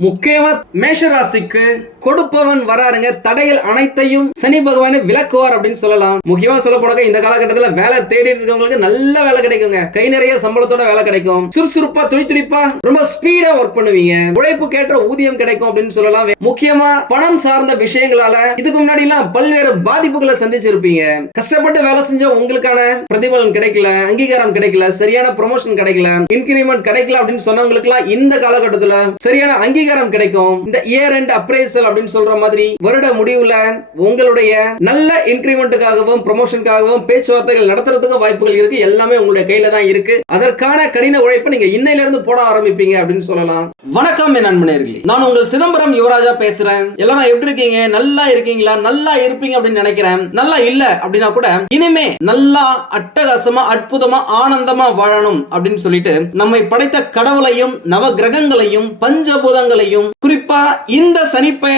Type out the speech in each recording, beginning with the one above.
முக்கியமா மேஷராசிக்கு கொடுப்பவன் வராருங்க. தடைகள் அனைத்தையும் சனி பகவானே விளக்குவார் அப்படின்னு சொல்லலாம். முக்கியமா சொல்ல போனாக்க இந்த காலகட்டத்துல வேலை தேடிட்டு இருக்கவங்களுக்கு நல்ல வேலை கிடைக்குங்க. கை நிறைய சம்பளத்தோட வேலை கிடைக்கும். சுறுசுறுப்பா துணி துடிப்பா ரொம்ப ஸ்பீடா ஒர்க் பண்ணுவீங்க. உழைப்பு கேட்ட ஊதியம் கிடைக்கும் அப்படின்னு சொல்லலாம். முக்கியமா பணம் சார்ந்த விஷயங்களால இதுக்கு முன்னாடி எல்லாம் பல்வேறு பாதிப்புகளை சந்திச்சிருப்பீங்க. கஷ்டப்பட்டு வேலை செஞ்ச உங்களுக்கான பிரதிபலன் கிடைக்கல அங்கீகாரம் கிடைக்கல சரியான ப்ரொமோஷன் கிடைக்கல இன்கிரிமெண்ட் கிடைக்கல அப்படின்னு சொன்னவங்களுக்கு எல்லாம் இந்த காலகட்டத்துல சரியான அங்கீகாரம் கிடைக்கும். இந்த இயர் அண்ட் அப்ரைசல் அப்படின்னு சொல்ற மாதிரி வருட முடிவுல உங்களுடைய நல்ல இன்கிரிமெண்ட்டுக்காகவும் ப்ரொமோஷனுக்காகவும் பேச்சுவார்த்தைகள் நடத்துறதுக்கும் வாய்ப்புகள் இருக்கு. எல்லாமே உங்களுடைய கையில தான் இருக்கு. அதற்கான கடின உழைப்பை நீங்க இன்னையில இருந்து போட ஆரம்பிப்பீங்க அப்படின்னு சொல்லலாம். வணக்கம் என் நண்பனர்களே நான் உங்கள் சிதம்பரம் யுவராஜா பேசுறேன். எல்லாரும் எப்படி இருக்கீங்க? நல்லா இருக்கீங்களா? நல்லா இருப்பீங்க அப்படின்னு நினைக்கிறேன். நல்லா இல்ல அப்படின்னா கூட இனிமே நல்லா அட்டகாசமா அற்புதமா ஆனந்தமா வாழணும் அப்படின்னு சொல்லிட்டு நம்மை படைத்த கடவுளையும் நவ கிரகங்களையும் பஞ்சபூதங்களையும் குறிப்பா இந்த சனிப்பெயர்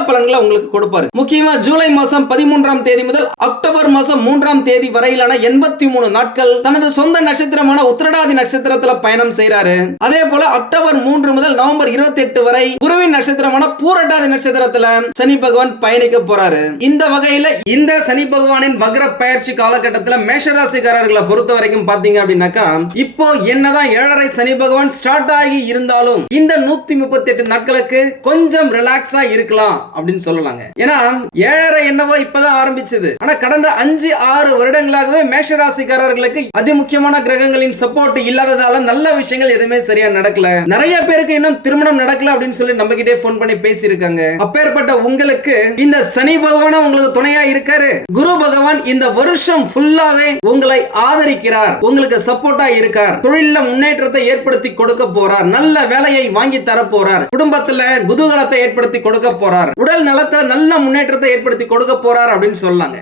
பலன்களை உங்களுக்கு கொடுப்பாரு. முக்கியமா ஜூலை மாசம் பதிமூன்றாம் தேதி முதல் அக்டோபர் மாசம் மூன்றாம் தேதி வரையிலான எண்பத்தி மூணு நாட்கள் தனது சொந்த நட்சத்திரமான உத்திரடாதி நட்சத்திரத்துல பயணம் செய்யறாரு அதே போல அக்டோபர் மூன்று முதல் நவம்பர் இருபத்தி எட்டு வரை குருவின் நட்சத்திரமான பூரட்டாதி நட்சத்திரத்துல சனி பகவான் பயணிக்க போறாரு. இந்த வகையில இந்த சனி பகவானின் வக்ர பயிற்சி காலகட்டத்துல மேஷராசிக்காரர்களை பொறுத்த வரைக்கும் பாத்தீங்க அப்படின்னாக்கா இப்போ என்னதான் ஏழரை சனி பகவான் ஸ்டார்ட் ஆகி இருந்தாலும் இந்த நூத்தி முப்பத்தி எட்டு நாட்களுக்கு கொஞ்சம் ரிலாக்ஸா இருக்கலாம். அப்படின்னு சொல்லலாங்க. ஏன்னா ஏழரை என்னவோ இப்பதான் ஆரம்பிச்சது. ஆனா கடந்த அஞ்சு ஆறு வருடங்களாகவே மேஷராசிக்காரர்களுக்கு அதிமுக்கியமான கிரகங்களின் சப்போர்ட் இல்லாததால நல்ல விஷயங்கள் எதுவுமே சரியா நடக்கல. நிறைய பேருக்கு இன்னும் திருமணம் நடக்கல அப்படின்னு சொல்லி நம்ம கிட்டே போன் பண்ணி பேசியிருக்காங்க. அப்பேற்பட்ட உங்களுக்கு இந்த சனி பகவானா உங்களுக்கு துணையா இருக்காரு. குரு பகவான் இந்த வருஷம் ஃபுல்லாவே உங்களை ஆதரிக்கிறார். உங்களுக்கு சப்போர்ட்டா இருக்கார். தொழில முன்னேற்றத்தை ஏற்படுத்தி கொடுக்க போறார். நல்ல வேலையை வாங்கி தர போறார். குடும்பத்துல குதூகலத்தை ஏற்படுத்தி கொடுக்க போறார். உடல் நலத்தை நல்ல முன்னேற்றத்தை ஏற்படுத்தி கொடுக்க போறார் அப்படின்னு சொல்லாங்க.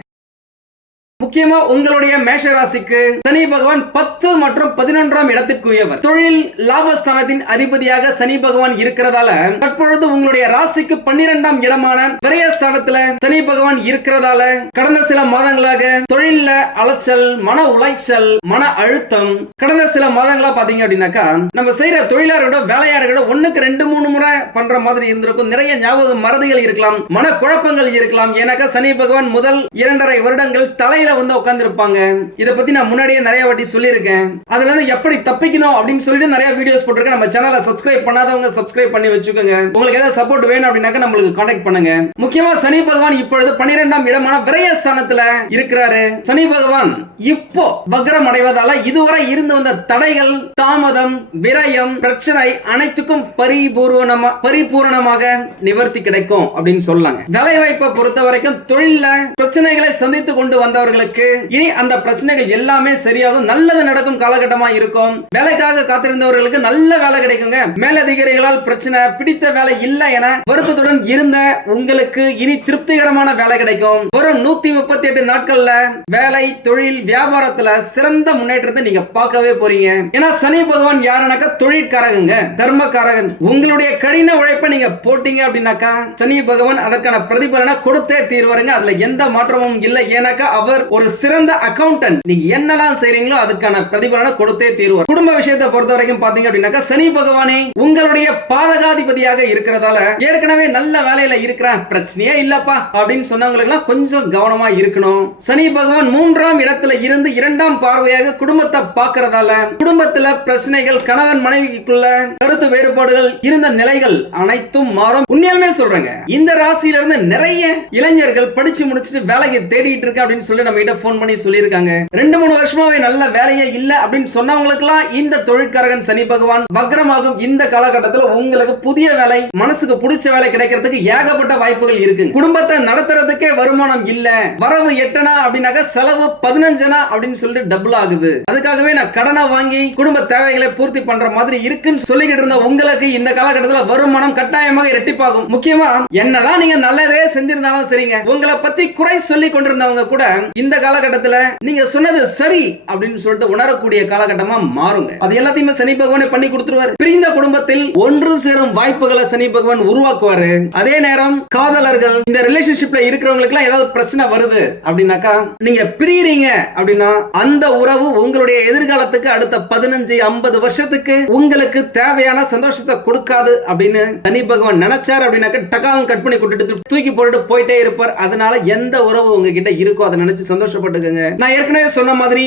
முக்கியமா உங்களுடைய மேஷ ராசிக்கு சனி பகவான் பத்து மற்றும் பதினொன்றாம் இடத்திற்குரியவர். தொழில் லாபஸ்தானத்தின் அதிபதியாக சனி பகவான் இருக்கிறதால தற்பொழுது உங்களுடைய ராசிக்கு பன்னிரெண்டாம் இடமான விரயஸ்தானத்துல சனி பகவான் இருக்கிறதால கடந்த சில மாதங்களாக தொழில அலைச்சல் மன உளைச்சல் மன அழுத்தம் கடந்த சில மாதங்களா பாத்தீங்க அப்படின்னாக்கா நம்ம செய்யற தொழிலாளரோட வேலையாளர்களோட ஒண்ணுக்கு ரெண்டு மூணு முறை பண்ற மாதிரி இருந்திருக்கும். நிறைய ஞாபக மறதிகள் இருக்கலாம் மன குழப்பங்கள் இருக்கலாம். ஏன்னாக்கா சனி பகவான் முதல் இரண்டரை வருடங்கள் தலையில வந்து உட்காந்துருப்பாங்க இதை பத்தி நான் முன்னாடியே நிறைய வாட்டி சொல்லியிருக்கேன். அதுல இருந்து எப்படி தப்பிக்கணும் அப்படின்னு சொல்லிட்டு நிறைய வீடியோஸ் போட்டிருக்கேன். நம்ம சேனலை சப்ஸ்கிரைப் பண்ணாதவங்க சப்ஸ்கிரைப் பண்ணி வச்சுக்கோங்க. உங்களுக்கு ஏதாவது சப்போர்ட் வேணும் அப்படின்னாக்க நம்மளுக்கு கான்டாக்ட் பண்ணுங்க. முக்கியமா சனி பகவான் இப்பொழுது பன்னிரெண்டாம் இடமான விரயஸ்தானத்துல இருக்கிறாரு. சனி பகவான் இப்போ வக்ரம் அடைவதால இதுவரை இருந்து வந்த தடைகள் தாமதம் விரயம் பிரச்சனை அனைத்துக்கும் பரிபூர்ணமா பரிபூரணமாக நிவர்த்தி கிடைக்கும் அப்படின்னு சொல்லாங்க. வேலை வாய்ப்பை பொறுத்த வரைக்கும் தொழில பிரச்சனைகளை சந்தித்து கொண்டு வந்தவர்கள் அவர்களுக்கு இனி அந்த பிரச்சனைகள் எல்லாமே சரியாகும் நல்லது நடக்கும் காலகட்டமா இருக்கும். வேலைக்காக காத்திருந்தவர்களுக்கு நல்ல வேலை கிடைக்குங்க. மேலதிகாரிகளால் பிரச்சனை பிடித்த வேலை இல்ல என வருத்தத்துடன் இருந்த உங்களுக்கு இனி திருப்திகரமான வேலை கிடைக்கும். வரும் நூத்தி முப்பத்தி எட்டு நாட்கள்ல வேலை தொழில் வியாபாரத்துல சிறந்த முன்னேற்றத்தை நீங்க பார்க்கவே போறீங்க. ஏன்னா சனி பகவான் யாருனாக்கா தொழிற்காரகங்க தர்மக்காரகன். உங்களுடைய கடின உழைப்பை நீங்க போட்டீங்க அப்படின்னாக்கா சனி பகவான் அதற்கான பிரதிபலனை கொடுத்தே தீர்வாருங்க. அதுல எந்த மாற்றமும் இல்லை. ஏன்னாக்கா அவர் ஒரு சிறந்த அக்கௌண்டன்ட் நீங்க என்னெல்லாம் செய்றீங்களோ அதுக்கான பிரதிபலனை கொடுத்தே தீர்வார். குடும்ப விஷயத்தை பொறுத்த வரைக்கும் பாத்தீங்க அப்படின்னாக்கா சனி பகவானே உங்களுடைய பாதகாதிபதியாக இருக்கிறதால ஏற்கனவே நல்ல வேலையில இருக்கிறேன் பிரச்சனையே இல்லப்பா அப்படின்னு சொன்னவங்களுக்கு எல்லாம் கொஞ்சம் கவனமா இருக்கணும். சனி பகவான் மூன்றாம் இடத்துல இருந்து இரண்டாம் பார்வையாக குடும்பத்தை பார்க்கறதால குடும்பத்துல பிரச்சனைகள் கணவன் மனைவிக்குள்ள கருத்து வேறுபாடுகள் இருந்த நிலைகள் அனைத்தும் மாறும். உண்மையாலுமே சொல்றேங்க இந்த ராசியில இருந்து நிறைய இளைஞர்கள் படிச்சு முடிச்சுட்டு வேலைக்கு தேடிட்டு இருக்க அப்படின்னு சொல்லி நம்மகிட்ட ஃபோன் போன் பண்ணி சொல்லியிருக்காங்க. ரெண்டு மூணு வருஷமாவே நல்ல வேலையே இல்ல அப்படின்னு சொன்னவங்களுக்குலாம் இந்த தொழிற்காரகன் சனி பகவான் வக்ரமாகும் இந்த காலகட்டத்தில் உங்களுக்கு புதிய வேலை மனசுக்கு பிடிச்ச வேலை கிடைக்கிறதுக்கு ஏகப்பட்ட வாய்ப்புகள் இருக்கு. குடும்பத்தை நடத்துறதுக்கே வருமானம் இல்ல. வரவு எட்டனா அப்படின்னாக்க செலவு பதினஞ்சனா அப்படின்னு சொல்லிட்டு டபுள் ஆகுது. அதுக்காகவே நான் கடனை வாங்கி குடும்ப தேவைகளை பூர்த்தி பண்ற மாதிரி இருக்குன்னு சொல்லிக்கிட்டு இருந்த உங்களுக்கு இந்த காலகட்டத்தில் வருமானம் கட்டாயமாக இரட்டிப்பாகும். முக்கியமா என்னதான் நீங்க நல்லதே செஞ்சிருந்தாலும் சரிங்க. உங்களை பத்தி குறை சொல்லி கொண்டிருந்தவங்க கூட இந்த காலகட்டத்துல நீங்க சொன்னது சரி அப்படின்னு சொல்லிட்டு உணரக்கூடிய காலகட்டமா மாறுங்க. அது எல்லாத்தையுமே சனி பகவானே பண்ணி கொடுத்துருவாரு. பிரிந்த குடும்பத்தில் ஒன்று சேரும் வாய்ப்புகளை சனி பகவான் உருவாக்குவாரு. அதே நேரம் காதலர்கள் இந்த ரிலேஷன்ஷிப்ல இருக்கிறவங்களுக்கு எல்லாம் ஏதாவது பிரச்சனை வருது அப்படின்னாக்கா நீங்க பிரியறீங்க அப்படின்னா அந்த உறவு உங்களுடைய எதிர்காலத்துக்கு அடுத்த பதினஞ்சு ஐம்பது வருஷத்துக்கு உங்களுக்கு தேவையான சந்தோஷத்தை கொடுக்காது அப்படின்னு சனி பகவான் நினைச்சார் அப்படின்னாக்க டகாலம் கட் பண்ணி கொடுத்துட்டு தூக்கி போட்டுட்டு போயிட்டே இருப்பார். அதனால எந்த உறவு உங்ககிட்ட இருக்கோ அதை நினைச்சு சந்தோஷப்பட்டுக்கோங்க. நான் ஏற்கனவே சொன்ன மாதிரி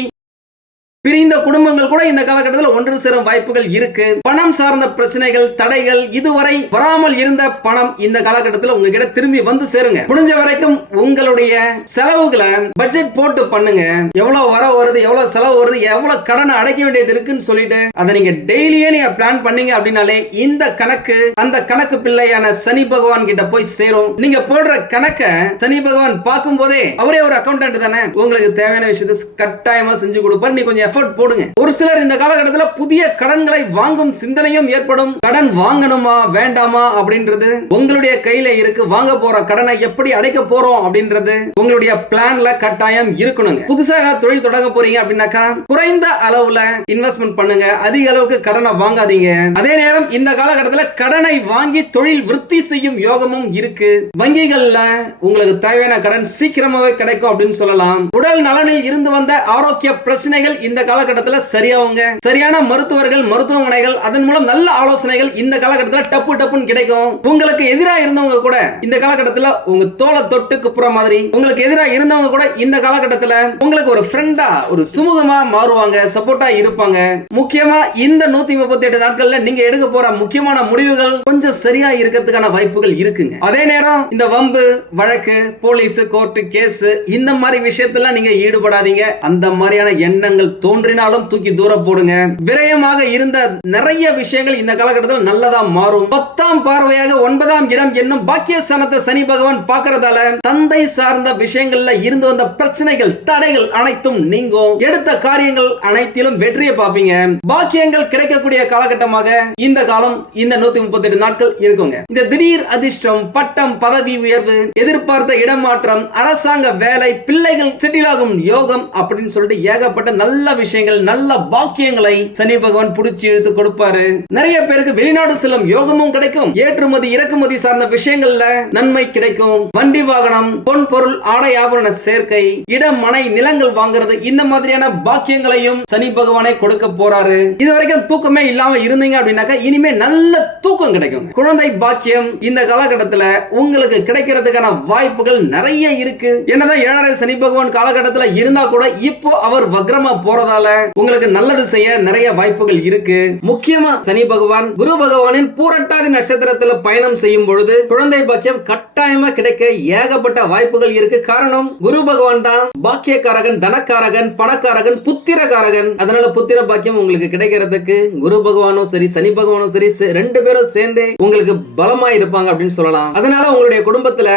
பிரிந்த குடும்பங்கள் கூட இந்த காலகட்டத்தில் ஒன்று சேரும் வாய்ப்புகள் இருக்கு. பணம் சார்ந்த பிரச்சனைகள் தடைகள் இதுவரை வராமல் இருந்த பணம் இந்த காலகட்டத்தில் உங்ககிட்ட திரும்பி வந்து சேருங்க. முடிஞ்ச வரைக்கும் உங்களுடைய செலவுகளை பட்ஜெட் போட்டு பண்ணுங்க. எவ்வளவு வர வருது எவ்வளவு செலவு வருது எவ்வளவு கடனை அடைக்க வேண்டியது இருக்குன்னு சொல்லிட்டு அதை நீங்க டெய்லியே நீங்க பிளான் பண்ணீங்க அப்படின்னாலே இந்த கணக்கு அந்த கணக்கு பிள்ளையான சனி பகவான் கிட்ட போய் சேரும். நீங்க போடுற கணக்கை சனி பகவான் பார்க்கும் போதே அவரே ஒரு அக்கௌண்டன்ட் தானே? உங்களுக்கு தேவையான விஷயத்தை கட்டாயமா செஞ்சு கொடுப்பார். நீ கொஞ்சம் எஃபர்ட் போடுங்க. ஒரு சிலர் இந்த காலகட்டத்தில் புதிய கடன்களை வாங்கும் சிந்தனையும் ஏற்படும். கடன் வாங்கணுமா வேண்டாமா அப்படின்றது. உங்களுடைய கையில இருக்கு. வாங்க போற கடனை எப்படி அடைக்க போறோம் அப்படின்றது. உங்களுடைய பிளான்ல கட்டாயம் இருக்கணுங்க. புதுசா தொழில் தொடங்க போறீங்க அப்படின்னாக்கா குறைந்த அளவுல இன்வெஸ்ட்மெண்ட் பண்ணுங்க. அதிக அளவுக்கு கடனை வாங்காதீங்க. அதே நேரம் இந்த காலகட்டத்தில் கடனை வாங்கி தொழில் விருத்தி செய்யும் யோகமும் இருக்கு. வங்கிகள்ல உங்களுக்கு தேவையான கடன் சீக்கிரமாவே கிடைக்கும் அப்படின்னு சொல்லலாம். உடல் நலனில் இருந்து வந்த ஆரோக்கிய பிரச்சனைகள் இந்த காலகட்டத்தில் சரியாவுங்க சரியான மருத்துவர்கள் மருத்துவமனைகள் அதன் மூலம் நல்ல ஆலோசனைகள் இந்த காலகட்டத்தில் டப்பு டப்புன்னு கிடைக்கும். உங்களுக்கு எதிராக இருந்தவங்க கூட இந்த காலகட்டத்தில் உங்க தோலை தொட்டு குப்புற மாதிரி உங்களுக்கு எதிராக இருந்தவங்க கூட இந்த காலகட்டத்தில் உங்களுக்கு ஒரு ஃப்ரெண்டா ஒரு சுமூகமா மாறுவாங்க சப்போர்ட்டா இருப்பாங்க. முக்கியமா இந்த நூத்தி முப்பத்தி எட்டு நாட்கள்ல நீங்க எடுக்க போற முக்கியமான முடிவுகள் கொஞ்சம் சரியா இருக்கிறதுக்கான வாய்ப்புகள் இருக்குங்க. அதே நேரம் இந்த வம்பு வழக்கு போலீஸ் கோர்ட்டு கேஸ் இந்த மாதிரி விஷயத்துல நீங்க ஈடுபடாதீங்க. அந்த மாதிரியான எண்ணங்கள் தோன்றினாலும் தூக்கி தூர போடுங்க. விரயமாக இருந்த நிறைய விஷயங்கள் இந்த காலகட்டத்தில் நல்லதா மாறும். பத்தாம் பார்வையாக ஒன்பதாம் இடம் என்னும் பாக்கியஸ்தானத்தை சனி பகவான் பார்க்கறதால தந்தை சார்ந்த விஷயங்கள்ல இருந்து வந்த பிரச்சனைகள் தடைகள் அனைத்தும் நீங்கும். எடுத்த காரியங்கள் அனைத்திலும் வெற்றியை பார்ப்பீங்க. பாக்கியங்கள் கிடைக்கக்கூடிய காலகட்டமாக இந்த காலம் இந்த நூத்தி முப்பத்தி எட்டு நாட்கள் இருக்குங்க. இந்த திடீர் அதிர்ஷ்டம் பட்டம் பதவி உயர்வு எதிர்பார்த்த இடமாற்றம் அரசாங்க வேலை பிள்ளைகள் செட்டிலாகும் யோகம் அப்படின்னு சொல்லிட்டு ஏகப்பட்ட நல்ல விஷயங்கள் நல்ல பாக்கியங்களை சனி பகவான் புடிச்சு இழுத்து கொடுப்பாரு. நிறைய பேருக்கு வெளிநாடு செல்லும் யோகமும் கிடைக்கும். ஏற்றுமதி இறக்குமதி சார்ந்த விஷயங்கள்ல நன்மை கிடைக்கும். வண்டி வாகனம் பொன் பொருள் ஆடை ஆபரண சேர்க்கை இடம் மனை நிலங்கள் வாங்குறது இந்த மாதிரியான பாக்கியங்களையும் சனி பகவானை கொடுக்க போறாரு. இது வரைக்கும் தூக்கமே இல்லாம இருந்தீங்க அப்படின்னாக்கா இனிமே நல்ல தூக்கம் கிடைக்கும் குழந்தை பாக்கியம் இந்த காலகட்டத்துல உங்களுக்கு கிடைக்கிறதுக்கான வாய்ப்புகள் நிறைய இருக்கு. என்னதான் ஏழரை சனி பகவான் காலகட்டத்துல இருந்தா கூட இப்போ அவர் வக்ரமா போறதால உங்களுக்கு நல்லது செய்ய நிறைய வாய்ப்புகள் இருக்கு. முக்கியமா சனி பகவான் குரு பகவானின் பூரட்டாதி நட்சத்திரத்துல பயணம் செய்யும் பொழுது குழந்தை பாக்கியம் கட்டாயமா கிடைக்க ஏகப்பட்ட வாய்ப்புகள் இருக்கு. காரணம் குரு பகவான் தான் பாக்கியக்காரகன் தனக்காரகன் பணக்காரகன் புத்திரகாரகன் அதனால புத்திர பாக்கியம் உங்களுக்கு கிடைக்கிறதுக்கு குரு பகவானும் சரி சனி பகவானும் சரி ரெண்டு பேரும் சேர்ந்தே உங்களுக்கு பலமா இருப்பாங்க அப்படின்னு சொல்லலாம். அதனால உங்களுடைய குடும்பத்துல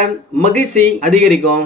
மகிழ்ச்சி அதிகரிக்கும்.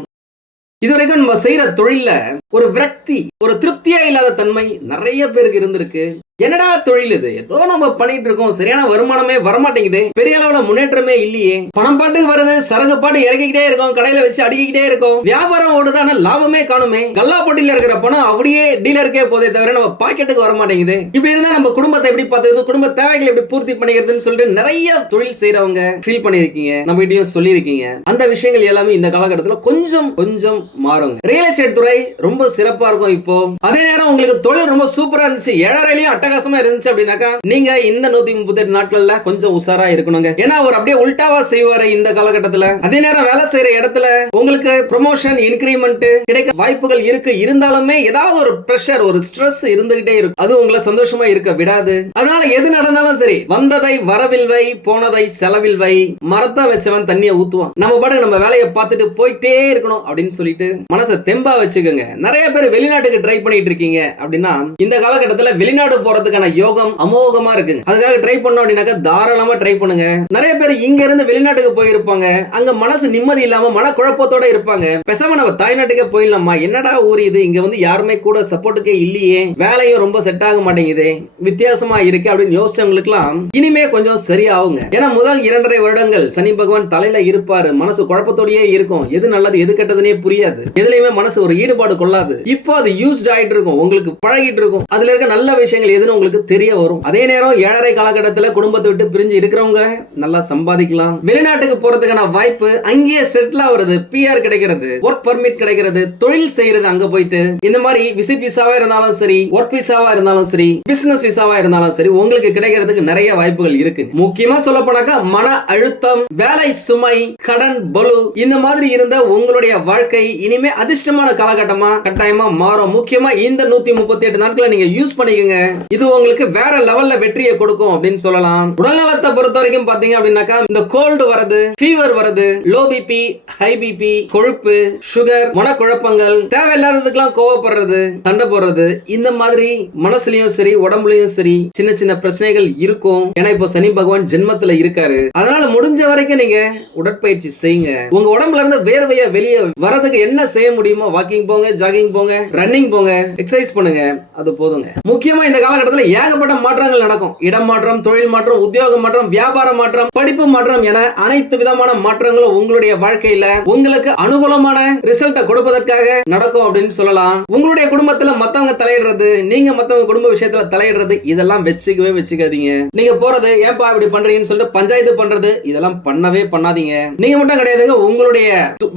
இதுவரைக்கும் நம்ம செய்யற தொழில்ல ஒரு விரக்தி ஒரு திருப்தியா இல்லாத தன்மை நிறைய பேருக்கு இருந்திருக்கு. என்னடா தொழில் இது? ஏதோ நம்ம பண்ணிட்டு இருக்கோம். சரியான வருமானமே வரமாட்டேங்குது. பெரிய அளவுல முன்னேற்றமே இல்லையே. பணம் பாட்டு வருது. சரகு பாட்டு இறக்கிக்கிட்டே இருக்கும். கடையில வச்சு அடிக்கிட்டே இருக்கும். வியாபாரம் ஓடுது. ஆனா லாபமே காணுமே. கல்லா போட்டியில இருக்கிற பணம் அப்படியே டீலருக்கே போதே தவிர நம்ம பாக்கெட்டுக்கு வர மாட்டேங்குது இப்படி இருந்தா நம்ம குடும்பத்தை எப்படி பாத்துக்கிறது குடும்ப தேவைகளை எப்படி பூர்த்தி பண்ணிக்கிறதுன்னு சொல்லிட்டு நிறைய தொழில் செய்யறவங்க ஃபீல் பண்ணிருக்கீங்க நம்ம கிட்டயும் சொல்லியிருக்கீங்க. அந்த விஷயங்கள் எல்லாமே இந்த காலகட்டத்துல கொஞ்சம் கொஞ்சம் மாறுங்க. ரியல் எஸ்டேட் துறை ரொம்ப சிறப்பா இருக்கும் இப்போ. அதே நேரம் உங்களுக்கு தொழில் ரொம்ப சூப்பரா இருந்துச்சு. ஏழரையிலயும் அட்டகாசமா இருந்துச்சு அப்படின்னாக்கா நீங்க இந்த நூத்தி முப்பத்தி எட்டு நாட்கள்ல கொஞ்சம் உஷாரா இருக்கணுங்க. ஏன்னா அவர் அப்படியே உல்டாவா செய்வாரு இந்த காலகட்டத்துல. அதே நேரம் வேலை செய்யற இடத்துல உங்களுக்கு ப்ரொமோஷன் இன்கிரிமெண்ட் கிடைக்க வாய்ப்புகள் இருக்கு. இருந்தாலுமே ஏதாவது ஒரு ப்ரெஷர் ஒரு ஸ்ட்ரெஸ் இருந்துகிட்டே இருக்கும். அது உங்களை சந்தோஷமா இருக்க விடாது. அதனால எது நடந்தாலும் சரி வந்ததை வரவில் வை போனதை செலவில் வை மரத்தை வச்சவன் தண்ணியை ஊத்துவான். நம்ம பாட்டு நம்ம வேலையை பார்த்துட்டு போயிட்டே இருக்கணும் அப்படின்னு சொல்லிட்டு மனசை தெம்பா வச்சுக்கோங்க. நிறைய பேர் வெளிநாட்டுக்கு ட்ரை பண்ணிட்டு இருக்கீங்க அப்படின்னா இந்த காலகட்டத்தில் வெளிநாடு போற போறதுக்கான யோகம் அமோகமா இருக்குங்க. அதுக்காக ட்ரை பண்ணோம் அப்படின்னாக்கா தாராளமா ட்ரை பண்ணுங்க. நிறைய பேர் இங்க இருந்து வெளிநாட்டுக்கு போயிருப்பாங்க. அங்க மனசு நிம்மதி இல்லாம மன குழப்பத்தோட இருப்பாங்க. பெசாம நம்ம தாய்நாட்டுக்கே போயிடலாமா? என்னடா ஊர் இது? இங்க வந்து யாருமே கூட சப்போர்ட்டுக்கே இல்லையே. வேலையும் ரொம்ப செட் ஆக மாட்டேங்குது. வித்தியாசமா இருக்கு அப்படின்னு யோசிச்சவங்களுக்குலாம் இனிமே கொஞ்சம் சரியாகுங்க. ஏன்னா முதல் இரண்டரை வருடங்கள் சனி பகவான் தலையில இருப்பாரு. மனசு குழப்பத்தோடயே இருக்கும். எது நல்லது எது கெட்டதுனே புரியாது. எதுலயுமே மனசு ஒரு ஈடுபாடு கொள்ளாது. இப்போ அது யூஸ்ட் ஆயிட்டு இருக்கும். உங்களுக்கு பழகிட்டு இருக்கும். அதுல இருக்க நல்ல விஷயங்கள் எதுன்னு உங்களுக்கு தெரிய வரும். அதே நேரம் ஏழரை காலகட்டத்தில் குடும்பத்தை விட்டு பிரிஞ்சு இருக்கிறவங்க நல்லா சம்பாதிக்கலாம். வெளிநாட்டுக்கு போறதுக்கான வாய்ப்பு அங்கேயே செட்டில் ஆகுறது பிஆர் கிடைக்கிறது ஒர்க் பர்மிட் கிடைக்கிறது தொழில் செய்யறது அங்க போயிட்டு இந்த மாதிரி விசிட் விசாவா இருந்தாலும் சரி ஒர்க் விசாவா இருந்தாலும் சரி பிசினஸ் விசாவா இருந்தாலும் சரி உங்களுக்கு கிடைக்கிறதுக்கு நிறைய வாய்ப்புகள் இருக்கு. முக்கியமா சொல்ல போனாக்கா மன அழுத்தம் வேலை சுமை கடன் பலு இந்த மாதிரி இருந்த உங்களுடைய வாழ்க்கை இனிமே அதிர்ஷ்டமான காலகட்டமா கட்டாயமா மாறும். முக்கியமா இந்த நூத்தி முப்பத்தி எட்டு நாட்களை நீங்க யூஸ் பண்ணிக்கோங்க. இது உங்களுக்கு வேற லெவல்ல வெற்றியை கொடுக்கும் அப்படின்னு சொல்லலாம். உடல்நலத்தை பொறுத்த வரைக்கும் பாத்தீங்க அப்படின்னாக்கா இந்த கோல்டு வரது ஃபீவர் வரது லோ பிபி ஹை பிபி கொழுப்பு சுகர் மனக்குழப்பங்கள் தேவையில்லாததுக்கெல்லாம் கோவப்படுறது சண்டை போடுறது இந்த மாதிரி மனசுலயும் சரி உடம்புலயும் சரி சின்ன சின்ன பிரச்சனைகள் இருக்கும். ஏன்னா இப்போ சனி பகவான் ஜென்மத்துல இருக்காரு. அதனால முடிஞ்ச வரைக்கும் நீங்க உடற்பயிற்சி செய்யுங்க. உங்க உடம்புல இருந்து வேர்வைய வெளியே வரதுக்கு என்ன செய்ய முடியுமோ வாக்கிங் போங்க ஜாகிங் போங்க ரன்னிங் போங்க எக்ஸசைஸ் பண்ணுங்க அது போதுங்க. முக்கியமா இந்த காலகட்டத்தில் ஏகப்பட்ட மாற்றங்கள் நடக்கும். இடம் மாற்றம் தொழில் மாற்றம் உத்தியோக மாற்றம் வியாபார மாற்றம் படிப்பு மாற்றம் என அனைத்து விதமான மாற்றங்களும் உங்களுடைய வாழ்க்கையில உங்களுக்கு அனுகூலமான ரிசல்ட்டை கொடுப்பதற்காக நடக்கும் அப்படின்னு சொல்லலாம். உங்களுடைய குடும்பத்துல மத்தவங்க தலையிடுறது நீங்க மத்தவங்க குடும்ப விஷயத்துல தலையிடுறது இதெல்லாம் வச்சுக்கவே வச்சுக்காதீங்க. நீங்க போறது ஏன்பா இப்படி பண்றீங்கன்னு சொல்லிட்டு பஞ்சாயத்து பண்றது இதெல்லாம் பண்ணவே பண்ணாதீங்க. நீங்க மட்டும் கிடையாதுங்க உங்களுடைய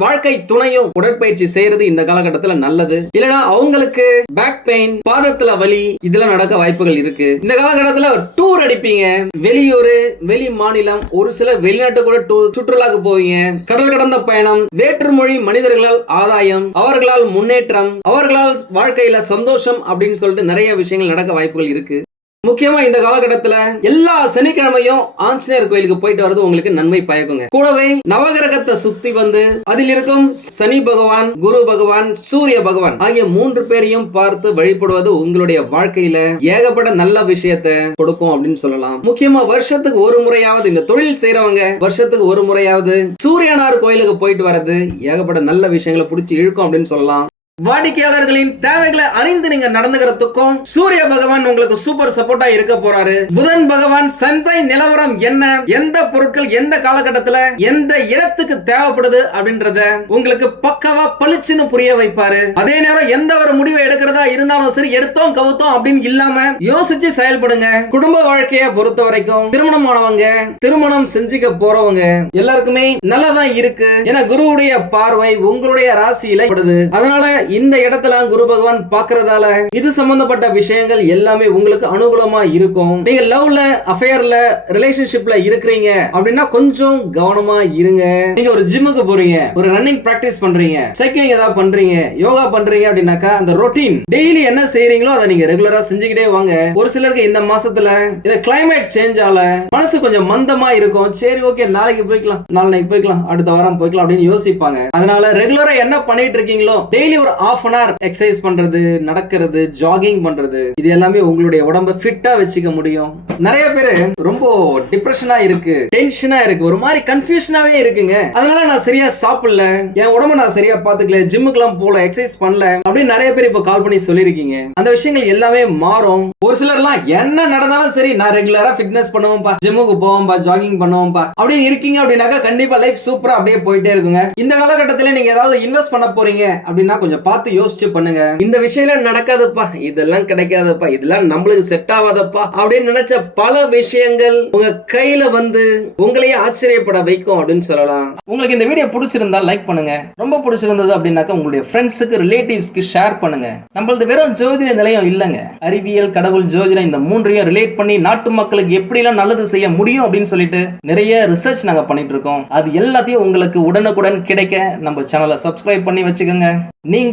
வாழ்க்கை துணையும் உடற்பயிற்சி செய்யறது இந்த காலகட்டத்துல நல்லது. இல்லைன்னா அவங்களுக்கு பேக் பெயின் பாதத்துல வலி இதெல்லாம் நடக்க வாய்ப்புகள் இருக்கு. இந்த காலகட்டத்தில் டூர் அடிப்பீங்க. வெளியூர் வெளி மாநிலம் ஒரு சில வெளிநாட்டு கூட டூர் சுற்றுலாக்கு போவீங்க. கடல் கடந்த பயணம் வேற்றுமொழி மனிதர்களால் ஆதாயம் அவர்களால் முன்னேற்றம் அவர்களால் வாழ்க்கையில சந்தோஷம் அப்படின்னு சொல்லிட்டு நிறைய விஷயங்கள் நடக்க வாய்ப்புகள் இருக்கு. முக்கியமா இந்த காலகட்டத்துல எல்லா சனிக்கிழமையும் ஆஞ்சநேயர் கோயிலுக்கு போயிட்டு வர்றது உங்களுக்கு நன்மை பயக்குங்க. கூடவே நவகிரகத்தை சுத்தி வந்து அதில் இருக்கும் சனி பகவான் குரு பகவான் சூரிய பகவான் ஆகிய மூன்று பேரையும் பார்த்து வழிபடுவது உங்களுடைய வாழ்க்கையில ஏகப்பட நல்ல விஷயத்தை கொடுக்கும் அப்படின்னு சொல்லலாம். முக்கியமா வருஷத்துக்கு ஒரு முறையாவது இந்த தொழில் செய்யறவங்க வருஷத்துக்கு ஒரு முறையாவது சூரியனார் கோயிலுக்கு போயிட்டு வர்றது ஏகப்பட நல்ல விஷயங்களை பிடிச்சி இழுக்கும் அப்படின்னு சொல்லலாம். வாடிக்கையாளர்களின் தேவைகளை அறிந்து நீங்க நடந்துக்கிறதுக்கும் சூரிய பகவான் உங்களுக்கு சூப்பர் சப்போர்ட்டா இருக்க போறாரு. புதன் பகவான் சந்தை நிலவரம் என்ன? எந்த பொருட்கள் எந்த காலகட்டத்துல எந்த இடத்துக்கு தேவைப்படுது அப்படின்றத உங்களுக்கு பக்கவா பளிச்சுன்னு புரிய வைப்பாரு. அதே நேரம் எந்த ஒரு முடிவை எடுக்கிறதா இருந்தாலும் சரி எடுத்தோம் கவுத்தோம் அப்படின்னு இல்லாம யோசிச்சு செயல்படுங்க. குடும்ப வாழ்க்கைய பொறுத்த வரைக்கும் திருமணமானவங்க திருமணம் செஞ்சுக்க போறவங்க எல்லாருக்குமே நல்லதான் இருக்கு. ஏன்னா குருவுடைய பார்வை உங்களுடைய ராசியில படுது. அதனால இந்த இடத்துல குரு பகவான் பாக்குறதால இது சம்பந்தப்பட்ட விஷயங்கள் எல்லாமே உங்களுக்கு அனுகூலமா இருக்கும். நீங்க லவ்ல அஃபேர்ல ரிலேஷன்ஷிப்ல இருக்கிறீங்க அப்படின்னா கொஞ்சம் கவனமா இருங்க. நீங்க ஒரு ஜிம்முக்கு போறீங்க ஒரு ரன்னிங் பிராக்டிஸ் பண்றீங்க சைக்கிளிங் ஏதாவது பண்றீங்க யோகா பண்றீங்க அப்படின்னாக்கா அந்த ரொட்டீன் டெய்லி என்ன செய்றீங்களோ அதை நீங்க ரெகுலரா செஞ்சுக்கிட்டே வாங்க. ஒரு சிலருக்கு இந்த மாசத்துல இந்த கிளைமேட் சேஞ்ச் ஆல மனசு கொஞ்சம் மந்தமா இருக்கும். சரி ஓகே நாளைக்கு போய்க்கலாம் நாளைக்கு போய்க்கலாம் அடுத்த வாரம் போய்க்கலாம் அப்படின்னு யோசிப்பாங்க. அதனால ரெகுலரா என்ன பண்ணிட்டு இருக்கீங்களோ டெய்லி ஒரு ஆஃப் அன் ஹவர் எக்ஸசைஸ் பண்றது நடக்கிறது ஜாகிங் பண்றது இது எல்லாமே உங்களுடைய உடம்ப ஃபிட்டா வச்சுக்க முடியும். நிறைய பேர் ரொம்ப டிப்ரெஷனா இருக்கு டென்ஷனா இருக்கு ஒரு மாதிரி கன்ஃபியூஷனாவே இருக்குங்க. அதனால நான் சரியா சாப்பிடல என் உடம்ப நான் சரியா பாத்துக்கல ஜிம்முக்கெல்லாம் போல எக்ஸசைஸ் பண்ணல அப்படின்னு நிறைய பேர் இப்போ கால் பண்ணி சொல்லியிருக்கீங்க. அந்த விஷயங்கள் எல்லாமே மாறும். ஒரு சிலர்லாம் என்ன நடந்தாலும் சரி நான் ரெகுலரா ஃபிட்னஸ் பண்ணுவோம்பா ஜிம்முக்கு போவோம்பா ஜாகிங் பண்ணுவோம்பா அப்படின்னு இருக்கீங்க அப்படின்னாக்கா கண்டிப்பா லைஃப் சூப்பரா அப்படியே போயிட்டே இருக்குங்க. இந்த காலகட்டத்தில் நீங்க ஏதாவது இன்வெஸ்ட் பண்ண போறீங்க அப்படின்னா கொஞ்சம் பார்த்து யோசிச்சு பண்ணுங்க. இந்த விஷயம் நடக்காதுப்பா. இதெல்லாம் கிடைக்காதப்பா. இதெல்லாம் நம்மளுக்கு செட் ஆகாதப்பா அப்படின்னு நினைச்ச பல விஷயங்கள் உங்க கையில வந்து உங்களையே ஆச்சரியப்பட வைக்கும் அப்படின்னு சொல்லலாம். உங்களுக்கு இந்த வீடியோ பிடிச்சிருந்தா லைக் பண்ணுங்க. ரொம்ப பிடிச்சிருந்தது அப்படின்னாக்கா உங்களுடைய ஃப்ரெண்ட்ஸுக்கு ரிலேட்டிவ்ஸ்க்கு ஷேர் பண்ணுங்க. நம்மளது வெறும் ஜோதிட நிலையம் இல்லைங்க. அறிவியல் கடவுள் ஜோதிடம் இந்த மூன்றையும் ரிலேட் பண்ணி நாட்டு மக்களுக்கு எப்படிலாம் நல்லது செய்ய முடியும் அப்படின்னு சொல்லிட்டு நிறைய ரிசர்ச் நாங்க பண்ணிட்டு இருக்கோம். அது எல்லாத்தையும் உங்களுக்கு உடனுக்குடன் கிடைக்க நம்ம சேனலை சப்ஸ்கிரைப் பண்ணி வச்சுக்கோங்க. நீங்க